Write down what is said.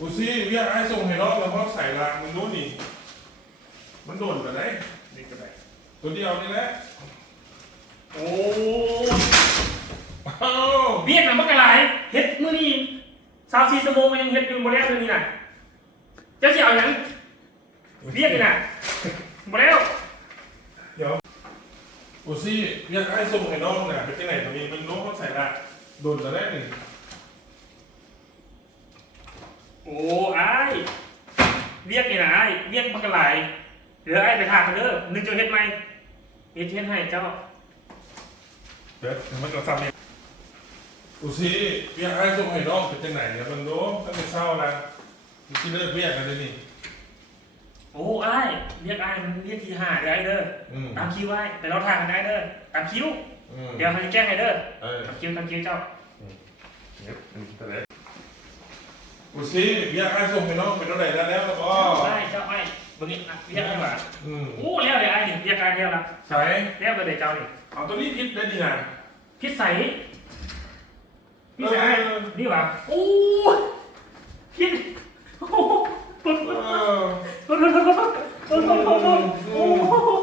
อุซี่เรียกไอ้ส่งให้น้องแล้วเขาใส่รางมึงรู้นี่มันโดนกันไหนนี่กันไหนตัวเดียวนี่แหละโอ้อ้าวเบียกน่ะมันกระไรเฮ็ดมื้อนี้24ชั่วโมงมันยังเฮ็ดอยู่บ่แล้วเดี๋ยวนี้น่ะเจ้าสิเอาหยังเบียกนี่น่ะบ่แล้ว เดี๋ยวอุซี่เรียกไอ้ส่งให้น้องน่ะไปที่ไหนตรงนี้มันรู้เขาใส่รางโดนกันได้หนึ่ง โอ้อ้ายเบียกนี่น่ะอ้ายเบียกมันกระไรเดี๋ยวอ้ายไปถามเด้อนึกจะเฮ็ดไหมเฮ็ดให้เจ้า เดี๋ยวมันก็ซ้ำเนี่ยอุซี่เรียกไอ้ส่งให้น้องไปที่ไหนเนี่ยมันรู้ตั้งแต่เช้าแล้วที่เลิกเรียกกันเลยนี่ โอ้อ้ายเรียกอ้ายมันเรียกที5เดี๋ยวอ้ายเด้อตามคิวอ้ายแต่เราทางกันได้เด้อตามคิวเดี๋ยวเขาจะแจ้งให้เด้อตามคิวเจ้า อุซี่เรียกไอ้ส่งให้น้องไปเท่าไหร่แล้วแล้วก็ เจ้าไอ้เบิ่งนี่เรียกไอ้หว่าโอ้เรียกเลยไอ้นี่เรียกไอ้เรียกละ ใช่ เรียกเลยเจ้านี่ เอาตัวนี้พิษได้ดีนะ พิษใสพิษใสนี่หว่าโอ้พิษโอ้โหโอ้